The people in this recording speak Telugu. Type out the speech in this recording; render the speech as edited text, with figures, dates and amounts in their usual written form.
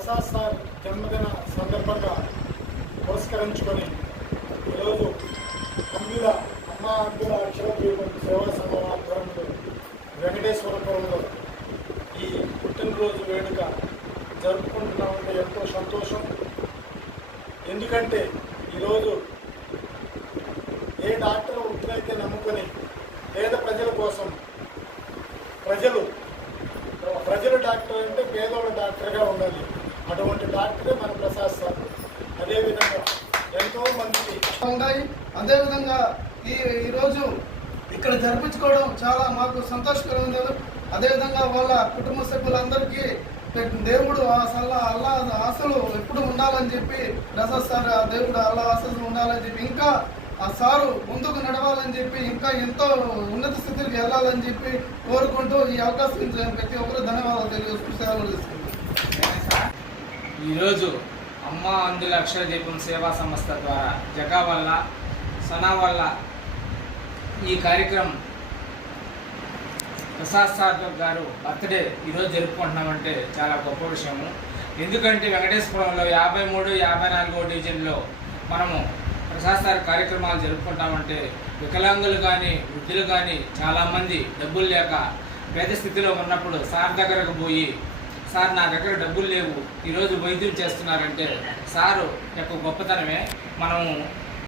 ప్రసాద్ సార్ జన్మదిన సందర్భంగా పురస్కరించుకొని ఈరోజు అమ్మా అంబుల అక్షర దీపం సేవా సంఘం ఆధ్వర్యంలో వెంకటేశ్వరపురంలో ఈ పుట్టినరోజు వేడుక జరుపుకుంటున్నామంటే ఎంతో సంతోషం. ఎందుకంటే ఈరోజు ఏ డాక్టర్ వృత్తినైతే నమ్ముకొని పేద ప్రజల కోసం ప్రజలు డాక్టర్ అంటే పేదోళ్ళ డాక్టర్గా ఉండాలి. అటువంటి డాక్టరే మన ప్రసాద్ సార్. అదేవిధంగా ఎంతో మందికి ఉన్నాయి. అదేవిధంగా ఈరోజు ఇక్కడ జరిపించుకోవడం చాలా మాకు సంతోషకరంగా ఉంది. అదేవిధంగా వాళ్ళ కుటుంబ సభ్యులందరికీ దేవుడు అల్లా ఆశలు ఎప్పుడు ఉండాలని చెప్పి ప్రసాద్ సార్ దేవుడు అల్లా ఆశలు ఉండాలని చెప్పి ఇంకా ఆ సారు ముందుకు నడవాలని చెప్పి ఇంకా ఎంతో ఉన్నత స్థితికి వెళ్ళాలని చెప్పి కోరుకుంటూ ఈ అవకాశం ఇచ్చిన ప్రతి ఒక్కరు ధన్యవాదాలు తెలియజేసుకుంటున్నాను. ఈరోజు అమ్మా అంబుల అక్షర దీపం సేవా సంస్థ ద్వారా జగా వల్ల సనా వల్ల ఈ కార్యక్రమం ప్రసాద్ సార్ గారు బర్త్డే ఈరోజు జరుపుకుంటున్నామంటే చాలా గొప్ప విషయము. ఎందుకంటే వెంకటేశ్వరంలో 53, 54 డివిజన్లో మనము ప్రసాద్ సార్ కార్యక్రమాలు జరుపుకుంటామంటే వికలాంగులు కానీ వృద్ధులు కానీ చాలామంది డబ్బులు లేక పేద స్థితిలో ఉన్నప్పుడు సార్ దగ్గరకు పోయి సార్ నా దగ్గర డబ్బులు లేవు ఈరోజు వైద్యం చేస్తున్నారంటే సారు యొక్క గొప్పతనమే. మనము